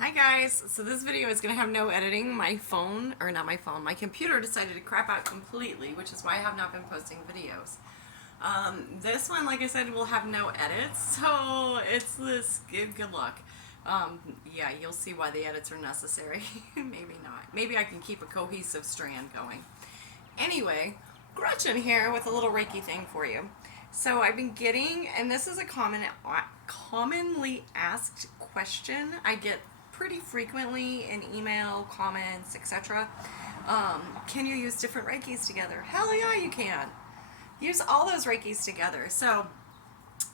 Hi guys, so this video is going to have no editing. My phone, or not my phone, my computer decided to crap out completely, which is why I have not been posting videos. This one, like I said, will have no edits, so it's this, good luck. Yeah, you'll see why the edits are necessary. Maybe not. Maybe I can keep a cohesive strand going. Anyway, Gretchen here with a little Reiki thing for you. So I've been getting, and this is a commonly asked question I get pretty frequently in email, comments, etc. Can you use different Reikis together? Hell yeah, you can. Use all those Reikis together. So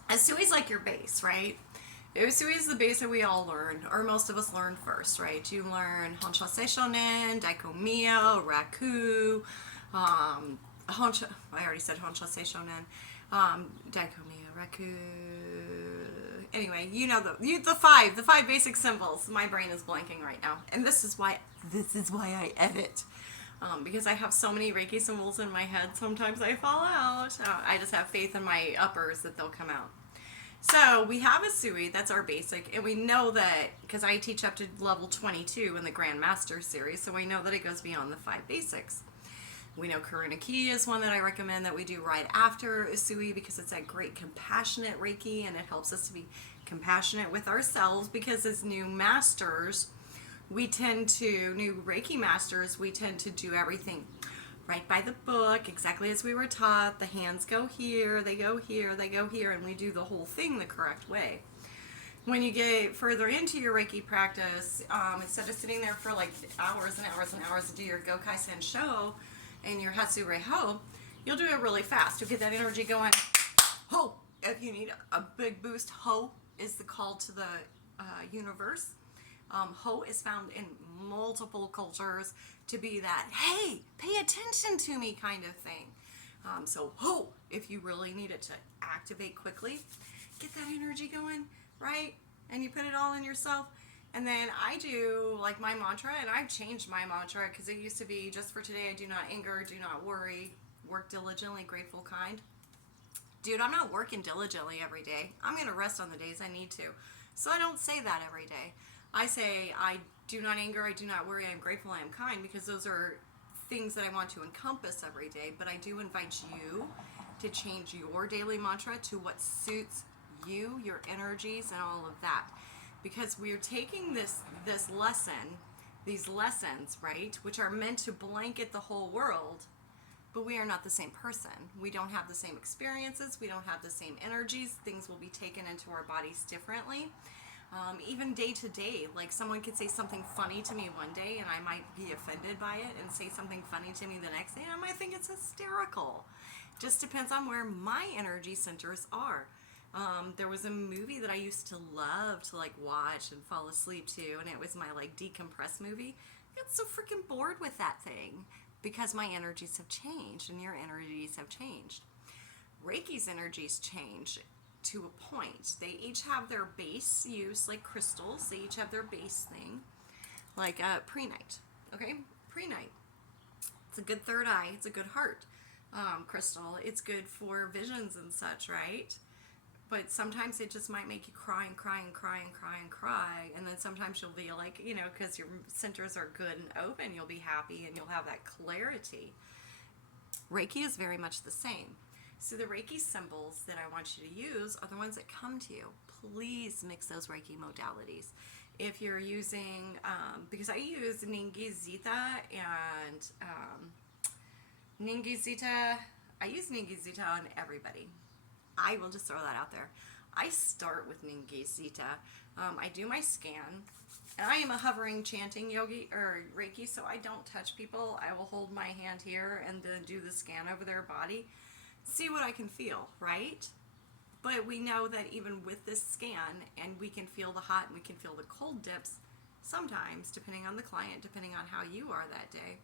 Asui is like your base, right? Usui is the base that we all learn, or most of us learn first, right? You learn Honsha Seishonen, Daikomio, Raku, I already said Honsha Seishonen, Daikomio, Raku. Anyway, you know the five basic symbols. My brain is blanking right now, and this is why I edit. Because I have so many Reiki symbols in my head, sometimes I fall out. I just have faith in my uppers that they'll come out. So we have a Sui, that's our basic, and we know that, because I teach up to level 22 in the Grand Master series, so we know that it goes beyond the 5 basics. We know Karuna Ki is one that I recommend that we do right after Usui because it's that great compassionate Reiki, and it helps us to be compassionate with ourselves, because as new masters, new Reiki masters, we tend to do everything right by the book, exactly as we were taught. The hands go here, they go here, they go here, and we do the whole thing the correct way. When you get further into your Reiki practice, instead of sitting there for like hours and hours and hours to do your Gokai Sensho and your Hatsure Ho, you'll do it really fast. You'll get that energy going. Ho! If you need a big boost, Ho is the call to the universe. Ho is found in multiple cultures to be that, hey, pay attention to me kind of thing. So Ho, if you really need it to activate quickly, get that energy going, right? And you put it all in yourself. And then I do like my mantra, and I've changed my mantra because it used to be just for today, I do not anger, do not worry, work diligently, grateful, kind. Dude, I'm not working diligently every day. I'm going to rest on the days I need to. So I don't say that every day. I say I do not anger, I do not worry, I am grateful, I am kind, because those are things that I want to encompass every day. But I do invite you to change your daily mantra to what suits you, your energies, and all of that. Because we're taking this lesson, these lessons, right, which are meant to blanket the whole world, but we are not the same person. We don't have the same experiences. We don't have the same energies. Things will be taken into our bodies differently. Even day to day, like someone could say something funny to me one day and I might be offended by it, and say something funny to me the next day and I might think it's hysterical. Just depends on where my energy centers are. There was a movie that I used to love to like watch and fall asleep to, and it was my like decompress movie. I got so freaking bored with that thing because my energies have changed and your energies have changed. Reiki's energies change to a point. They each have their base use, like crystals. They each have their base thing, like pre-night. Okay, pre-night. It's a good third eye. It's a good heart crystal. It's good for visions and such, right? But sometimes it just might make you cry and cry and cry and cry and cry. And then sometimes you'll be like, because your centers are good and open, you'll be happy and you'll have that clarity. Reiki is very much the same. So the Reiki symbols that I want you to use are the ones that come to you. Please mix those Reiki modalities. If you're using, because I use Ningi Zita and Ningi Zita, I use Ningi Zita on everybody. I will just throw that out there. I start with Ningi Zita. I do my scan. And I am a hovering chanting yogi or Reiki, so I don't touch people. I will hold my hand here and then do the scan over their body. See what I can feel, right? But we know that even with this scan, and we can feel the hot and we can feel the cold dips sometimes, depending on the client, depending on how you are that day,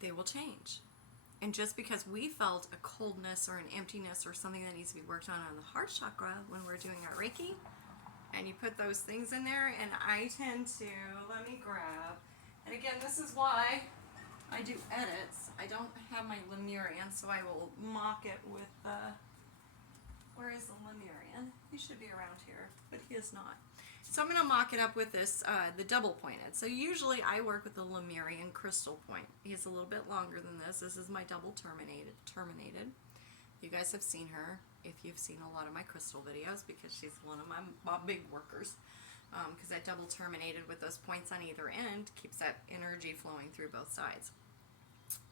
they will change. And just because we felt a coldness or an emptiness or something that needs to be worked on the heart chakra when we're doing our Reiki, and you put those things in there, and I tend to, let me grab, and again, this is why I do edits. I don't have my Lemurian, so I will mock it with, where is the Lemurian? He should be around here, but he is not. So I'm going to mock it up with this, the double pointed. So usually I work with the Lemurian crystal point. It's a little bit longer than this. This is my double terminated. You guys have seen her if you've seen a lot of my crystal videos, because she's one of my big workers. Because that double terminated with those points on either end keeps that energy flowing through both sides.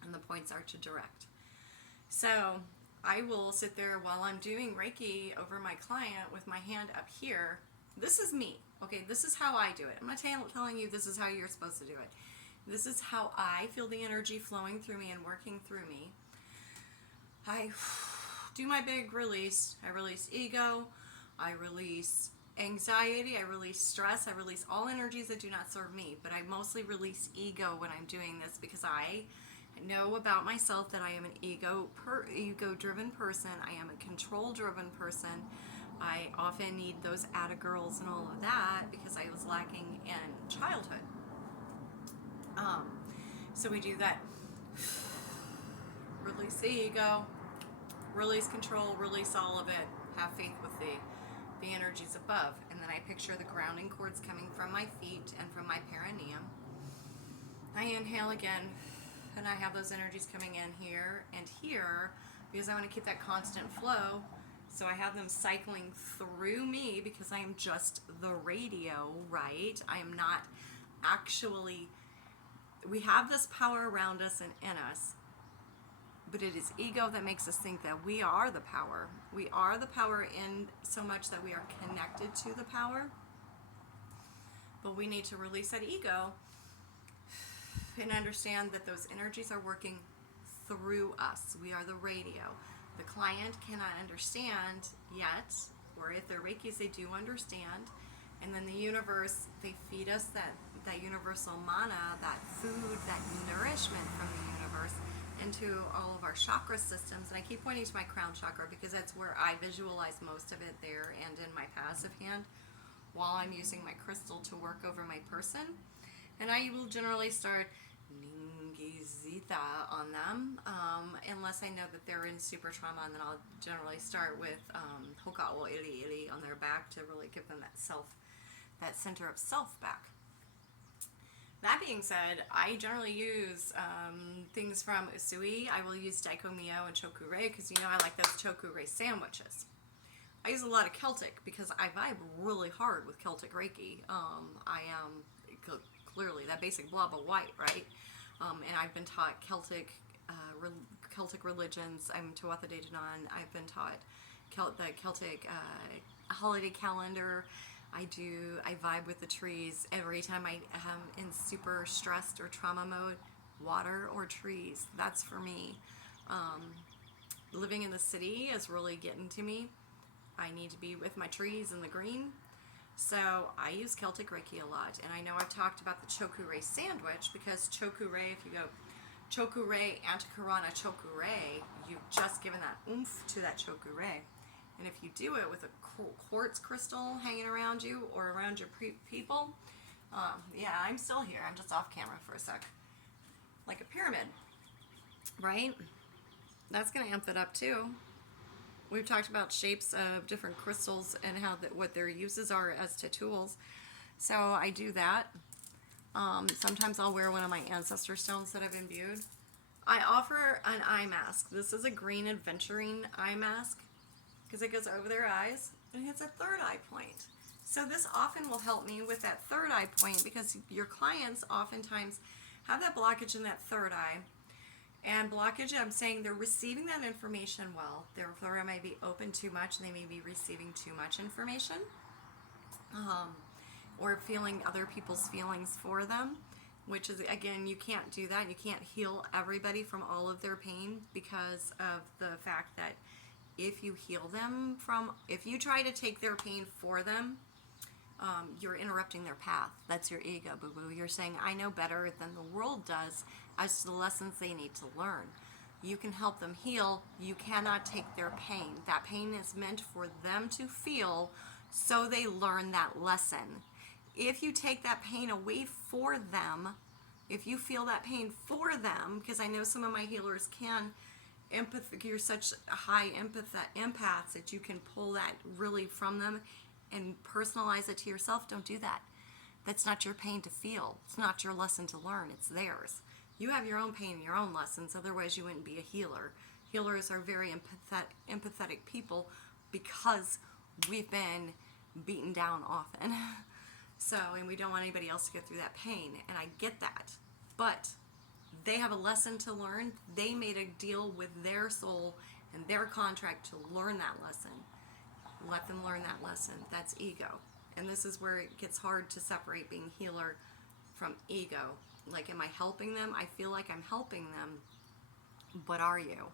And the points are to direct. So I will sit there while I'm doing Reiki over my client with my hand up here. This is me. Okay, this is how I do it. I'm not telling you this is how you're supposed to do it. This is how I feel the energy flowing through me and working through me. I do my big release. I release ego. I release anxiety. I release stress. I release all energies that do not serve me. But I mostly release ego when I'm doing this, because I know about myself that I am an ego-driven person. I am a control-driven person. I often need those atta girls and all of that because I was lacking in childhood. So we do that. Release the ego, release control, release all of it. Have faith with the energies above. And then I picture the grounding cords coming from my feet and from my perineum. I inhale again, and I have those energies coming in here and here, because I want to keep that constant flow. So I have them cycling through me, because I am just the radio, right? I am not actually, we have this power around us and in us, but it is ego that makes us think that we are the power. We are the power in so much that we are connected to the power. But we need to release that ego and understand that those energies are working through us. We are the radio. The client cannot understand yet, or if they're Reikis, they do understand. And then the universe, they feed us that universal mana, that food, that nourishment from the universe into all of our chakra systems. And I keep pointing to my crown chakra because that's where I visualize most of it there and in my passive hand while I'm using my crystal to work over my person. And I will generally start Ningizita on them, unless I know that they're in super trauma, and then I'll generally start with Hoka'o Iri Iri on their back to really give them that center of self back. That being said, I generally use things from Usui. I will use Daikomyo and Chokurei because I like those Chokurei sandwiches. I use a lot of Celtic because I vibe really hard with Celtic Reiki. I am clearly that basic blob of white, right? And I've been taught Celtic religions. I'm Tuatha De Danann. I've been taught the Celtic holiday calendar. I vibe with the trees. Every time I am in super stressed or trauma mode, water or trees, that's for me. Living in the city is really getting to me. I need to be with my trees and the green. So I use Celtic Reiki a lot. And I know I've talked about the Chokurei sandwich because Chokurei, if you go Chokurei, Antakarana Chokurei, you've just given that oomph to that Chokurei. And if you do it with a quartz crystal hanging around you or around your people, yeah, I'm still here. I'm just off camera for a sec. Like a pyramid, right? That's going to amp it up too. We've talked about shapes of different crystals and what their uses are as to tools. So I do that. Sometimes I'll wear one of my ancestor stones that I've imbued. I offer an eye mask. This is a green adventuring eye mask because it goes over their eyes and hits a third eye point. So this often will help me with that third eye point because your clients oftentimes have that blockage in that third eye. And blockage, I'm saying they're receiving that information well. Their third eye may be open too much and they may be receiving too much information. Or feeling other people's feelings for them, which is, again, you can't do that. You can't heal everybody from all of their pain because of the fact that if you if you try to take their pain for them, you're interrupting their path. That's your ego, boo-boo. You're saying, I know better than the world does as to the lessons they need to learn. You can help them heal. You cannot take their pain. That pain is meant for them to feel so they learn that lesson. If you take that pain away for them, if you feel that pain for them, because I know some of my healers can you're such high empaths that you can pull that really from them and personalize it to yourself, don't do that. That's not your pain to feel. It's not your lesson to learn. It's theirs. You have your own pain, your own lessons. Otherwise, you wouldn't be a healer. Healers are very empathetic people because we've been beaten down often. So, and we don't want anybody else to get through that pain. And I get that. But they have a lesson to learn. They made a deal with their soul and their contract to learn that lesson. Let them learn that lesson. That's ego. And this is where it gets hard to separate being healer from ego. Like, am I helping them? I feel like I'm helping them. But are you?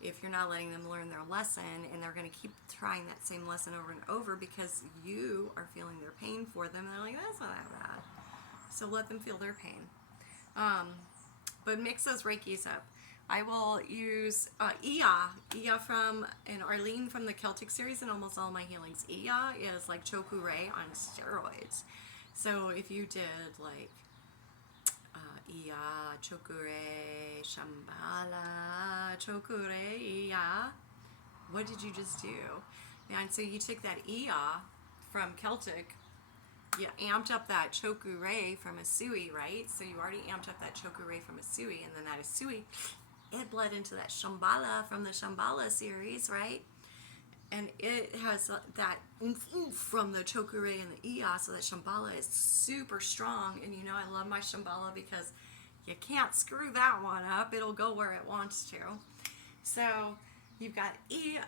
If you're not letting them learn their lesson, and they're going to keep trying that same lesson over and over because you are feeling their pain for them, and they're like, that's not that bad. So let them feel their pain. But mix those Reikis up. I will use Iya from, and Arlene from the Celtic series in almost all my healings. Iya is like Chokurei on steroids. So if you did like Iya, Chokure, Shambhala, Chokure, Iya. What did you just do? And so you took that Iya from Celtic, you amped up that Chokure from Asui, right? So you already amped up that Chokure from Asui, and then that Asui, it bled into that Shambhala from the Shambhala series, right? And it has that oomph, oomph from the Chokure and the Iya, so that Shambhala is super strong. And you know I love my Shambhala because you can't screw that one up. It'll go where it wants to. So you've got Iya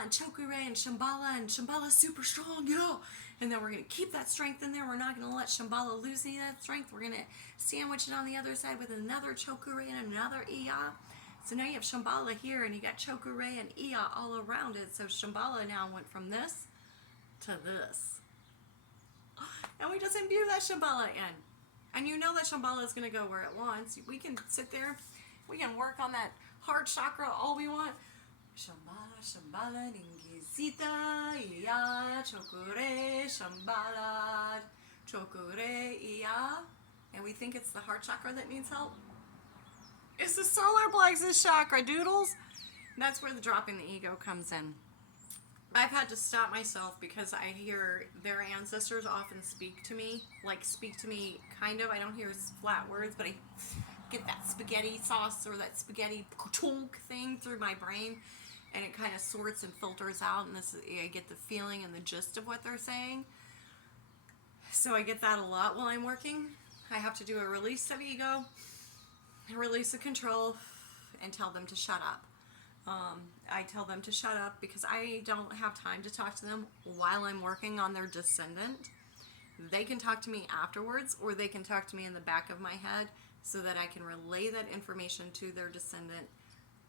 and Chokure and Shambhala is super strong, yeah. And then we're going to keep that strength in there. We're not going to let Shambhala lose any of that strength. We're going to sandwich it on the other side with another Chokure and another Iya. So now you have Shambhala here, and you got Chokure and Iya all around it. So Shambhala now went from this to this. And we just imbue that Shambhala in. And you know that Shambhala is going to go where it wants. We can sit there, we can work on that heart chakra all we want. Shambhala, Ningizita, Iya, Chokure, Shambhala, Chokure, Iya. And we think it's the heart chakra that needs help. It's the solar plexus chakra, doodles. And that's where the dropping the ego comes in. I've had to stop myself because I hear their ancestors often speak to me. Like, speak to me, kind of. I don't hear flat words, but I get that spaghetti sauce or that spaghetti chunk thing through my brain. And it kind of sorts and filters out. And I get the feeling and the gist of what they're saying. So I get that a lot while I'm working. I have to do a release of ego, release of control, and tell them to shut up. I tell them to shut up because I don't have time to talk to them while I'm working on their descendant. They can talk to me afterwards, or they can talk to me in the back of my head so that I can relay that information to their descendant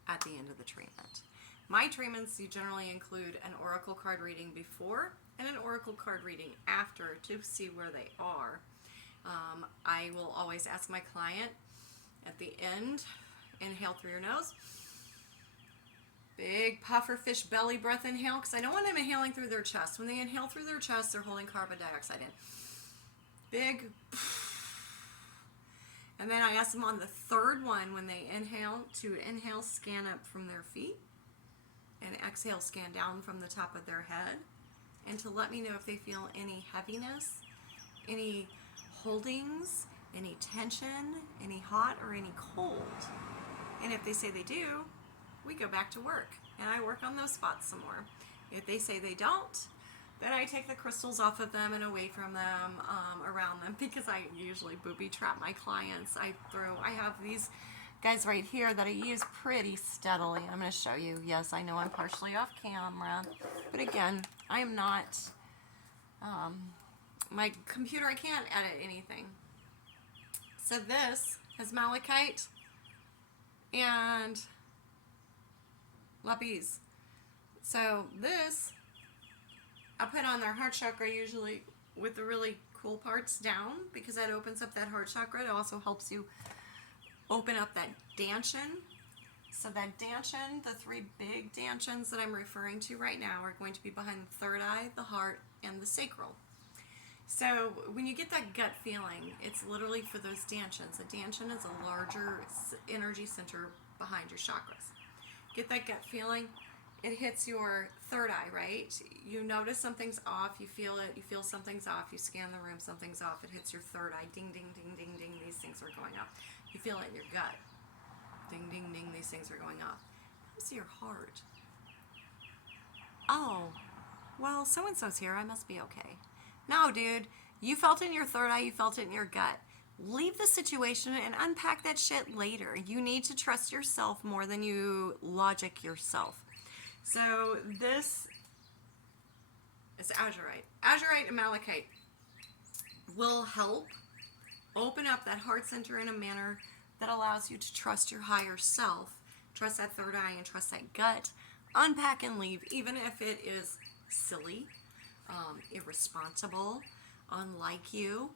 at the end of the treatment. My treatments generally include an oracle card reading before and an oracle card reading after to see where they are. I will always ask my client at the end, inhale through your nose. Big puffer fish belly breath inhale, because I don't want them inhaling through their chest. When they inhale through their chest, they're holding carbon dioxide in. Big. And then I ask them on the third one, when they inhale, to inhale, scan up from their feet, and exhale, scan down from the top of their head, and to let me know if they feel any heaviness, any holdings, any tension, any hot or any cold. And if they say they do, we go back to work, and I work on those spots some more. If they say they don't, then I take the crystals off of them and away from them, around them, because I usually booby trap my clients. I have these guys right here that I use pretty steadily. I'm going to show you. Yes, I know I'm partially off camera, but again, I am not, my computer, I can't edit anything. So this is malachite and lapis. So this I put on their heart chakra usually with the really cool parts down, because that opens up that heart chakra. It also helps you open up that danshan. So that danshan, the three big danshans that I'm referring to right now, are going to be behind the third eye, the heart, and the sacral. So when you get that gut feeling, it's literally for those danshans. A danshan is a larger energy center behind your chakras. Get that gut feeling, it hits your third eye, right? You notice something's off, you feel it, you feel something's off, you scan the room, something's off, it hits your third eye, ding, ding, ding, ding, ding, these things are going up. You feel it in your gut, ding, ding, ding, these things are going off. Comes to your heart. Oh, well, so-and-so's here, I must be okay. No, dude, you felt it in your third eye, you felt it in your gut. Leave the situation and unpack that shit later. You need to trust yourself more than you logic yourself. So this is azurite. Azurite and malachite will help open up that heart center in a manner that allows you to trust your higher self, trust that third eye, and trust that gut. Unpack and leave, even if it is silly, irresponsible, unlike you.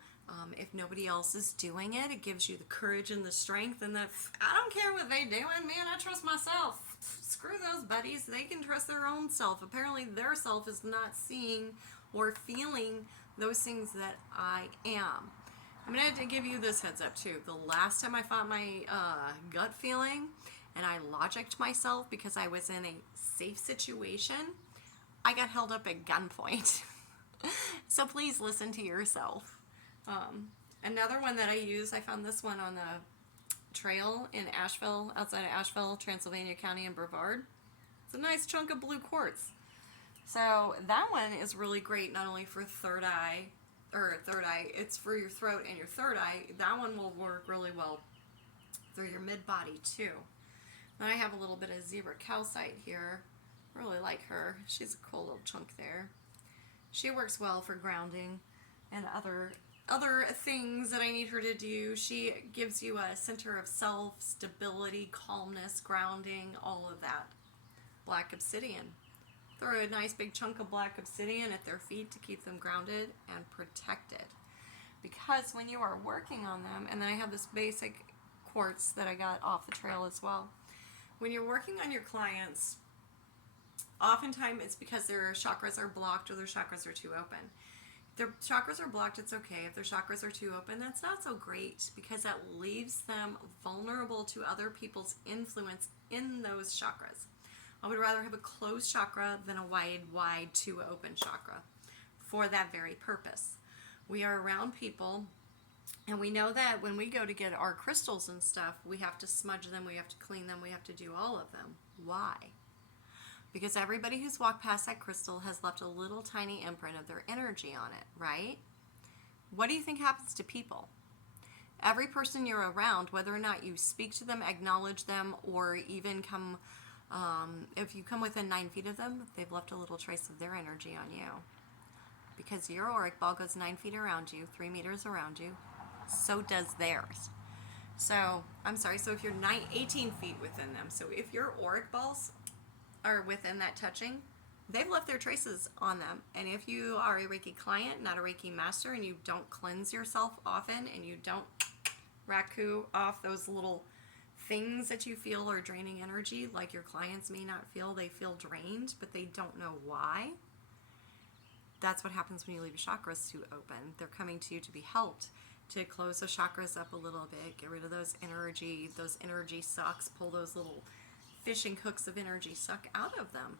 If nobody else is doing it, it gives you the courage and the strength and the, I don't care what they doing, man, I trust myself. Screw those buddies, they can trust their own self. Apparently their self is not seeing or feeling those things that I am. I'm going to give you this heads up too. The last time I fought my gut feeling and I logicked myself because I was in a safe situation, I got held up at gunpoint. So please listen to yourself. Another one that I use, I found this one on the trail in Asheville, outside of Asheville, Transylvania County in Brevard. It's a nice chunk of blue quartz. So that one is really great, not only for third eye, it's for your throat and your third eye. That one will work really well through your mid-body too. Then I have a little bit of zebra calcite here. Really like her. She's a cool little chunk there. She works well for grounding and other things that I need her to do. She gives you a center of self, stability, calmness, grounding, all of that. Black obsidian. Throw a nice big chunk of black obsidian at their feet to keep them grounded and protected. Because when you are working on them, and then I have this basic quartz that I got off the trail as well. When you're working on your clients, oftentimes it's because their chakras are blocked or their chakras are too open. If their chakras are blocked, it's okay. If their chakras are too open, that's not so great because that leaves them vulnerable to other people's influence in those chakras. I would rather have a closed chakra than a wide, too open chakra for that very purpose. We are around people, and we know that when we go to get our crystals and stuff, we have to smudge them, we have to clean them, we have to do all of them. Why? Because everybody who's walked past that crystal has left a little tiny imprint of their energy on it, right? What do you think happens to people? Every person you're around, whether or not you speak to them, acknowledge them, or even come, if you come within 9 feet of them, they've left a little trace of their energy on you. Because your auric ball goes 9 feet around you, 3 meters around you, so does theirs. So, so if you're 18 feet within them, so if your auric balls are within that touching, they've left their traces on them. And if you are a Reiki client, not a Reiki master, and you don't cleanse yourself often, and you don't raku off those little things that you feel are draining energy, like your clients may not feel, they feel drained, but they don't know why. That's what happens when you leave your chakras too open. They're coming to you to be helped, to close the chakras up a little bit, get rid of those energy sucks, pull those little fishing hooks of energy suck out of them.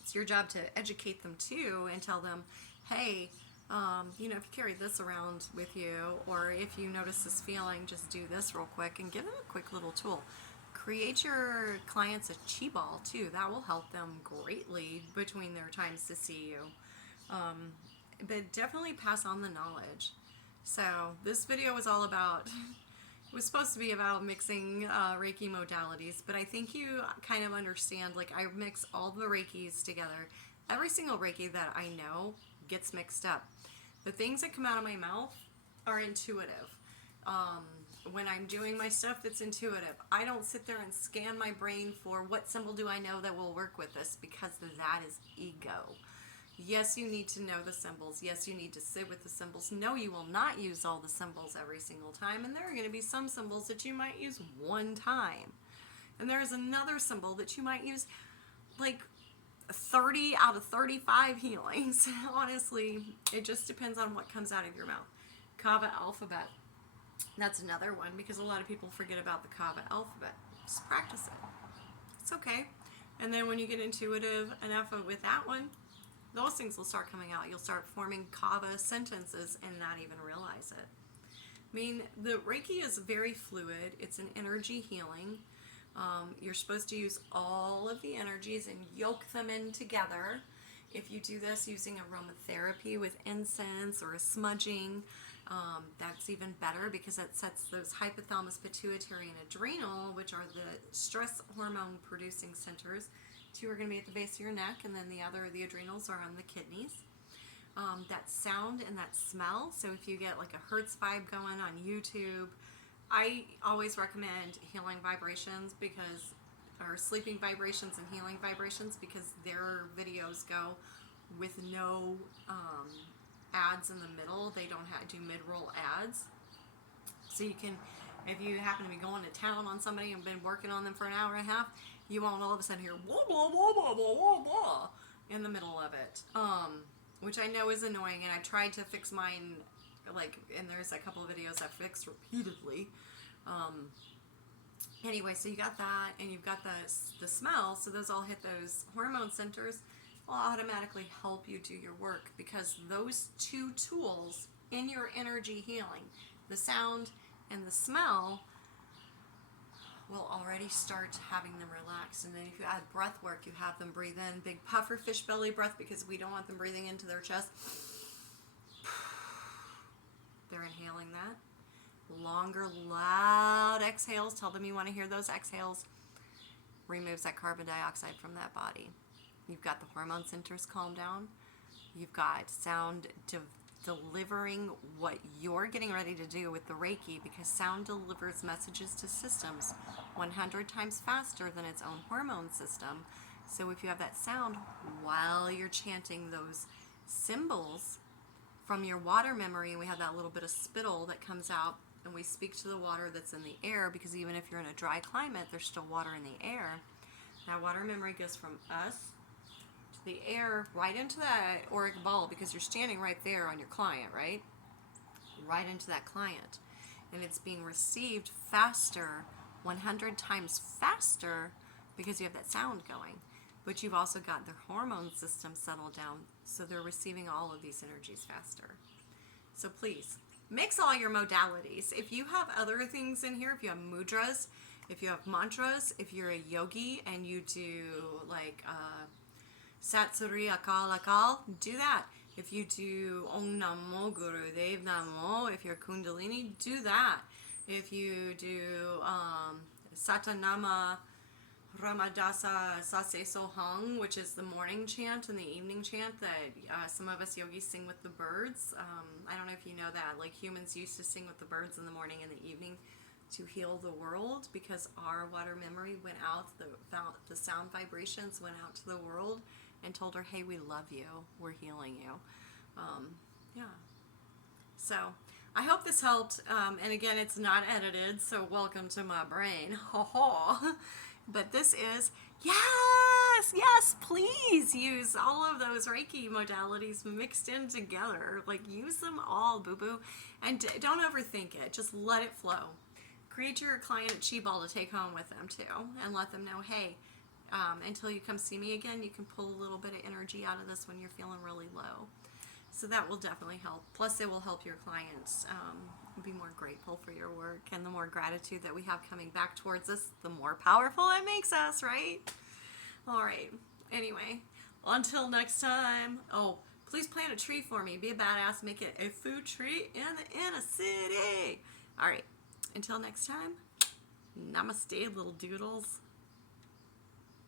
It's your job to educate them too and tell them, hey, if you carry this around with you, or if you notice this feeling, just do this real quick and give them a quick little tool. Create your clients a chi ball too. That will help them greatly between their times to see you. But definitely pass on the knowledge. So this video was all about it was supposed to be about mixing Reiki modalities, but I think you kind of understand, like I mix all the Reikis together. Every single Reiki that I know gets mixed up. The things that come out of my mouth are intuitive. When I'm doing my stuff, it's intuitive. I don't sit there and scan my brain for what symbol do I know that will work with this, because that is ego. Yes, you need to know the symbols. Yes, you need to sit with the symbols. No, you will not use all the symbols every single time. And there are going to be some symbols that you might use one time. And there is another symbol that you might use like 30 out of 35 healings. Honestly, it just depends on what comes out of your mouth. Kava alphabet. That's another one because a lot of people forget about the Kava alphabet. Just practice it. It's okay. And then when you get intuitive enough with that one, those things will start coming out. You'll start forming kava sentences and not even realize it. I mean, the Reiki is very fluid. It's an energy healing. You're supposed to use all of the energies and yoke them in together. If you do this using aromatherapy with incense or a smudging, that's even better because it sets those hypothalamus, pituitary, and adrenal, which are the stress hormone producing centers. Two are going to be at the base of your neck, and then the adrenals are on the kidneys. That sound and that smell. So if you get like a Hertz vibe going on YouTube, I always recommend healing vibrations or sleeping vibrations and healing vibrations, because their videos go with no ads in the middle. They don't do mid-roll ads. So you can, if you happen to be going to town on somebody and been working on them for an hour and a half, you won't all of a sudden hear blah, blah, blah, blah, blah, blah, blah in the middle of it. Which I know is annoying, and I've tried to fix mine, and there's a couple of videos I've fixed repeatedly. Anyway, so you got that, and you've got the smell, so those all hit those hormone centers, will automatically help you do your work, because those two tools in your energy healing, the sound and the smell, will already start having them relax. And then if you add breath work, you have them breathe in big puffer fish belly breath, because we don't want them breathing into their chest. They're inhaling that. Longer, loud exhales. Tell them you want to hear those exhales. Removes that carbon dioxide from that body. You've got the hormone centers calm down. You've got sound delivering what you're getting ready to do with the Reiki, because sound delivers messages to systems 100 times faster than its own hormone system. So if you have that sound while you're chanting those symbols from your water memory, and we have that little bit of spittle that comes out, and we speak to the water that's in the air, because even if you're in a dry climate, there's still water in the air. That water memory goes from us to the air right into that auric ball, because you're standing right there on your client, right? Right into that client. And it's being received faster, 100 times faster, because you have that sound going. But you've also got their hormone system settled down, so they're receiving all of these energies faster. So please, mix all your modalities. If you have other things in here, if you have mudras, if you have mantras, if you're a yogi and you do Satsuri Akal Akal, do that. If you do Om Namo Guru Dev Namo, if you're Kundalini, do that. If you do Satanama Ramadasa Sase Sohang, which is the morning chant and the evening chant that some of us yogis sing with the birds. I don't know if you know that. Like, humans used to sing with the birds in the morning and the evening to heal the world, because our water memory went out, the sound vibrations went out to the world and told her, hey, we love you, we're healing you. Yeah. So I hope this helped. And again, it's not edited, so welcome to my brain. Ho ho. But this is, yes, please use all of those Reiki modalities mixed in together. Like, use them all, boo-boo. And don't overthink it. Just let it flow. Create your client a chi ball to take home with them, too. And let them know, hey, until you come see me again, you can pull a little bit of energy out of this when you're feeling really low. So that will definitely help. Plus, it will help your clients be more grateful for your work. And the more gratitude that we have coming back towards us, the more powerful it makes us, right? All right. Anyway, until next time. Oh, please plant a tree for me. Be a badass. Make it a food tree in the inner city. All right. Until next time, namaste, little doodles.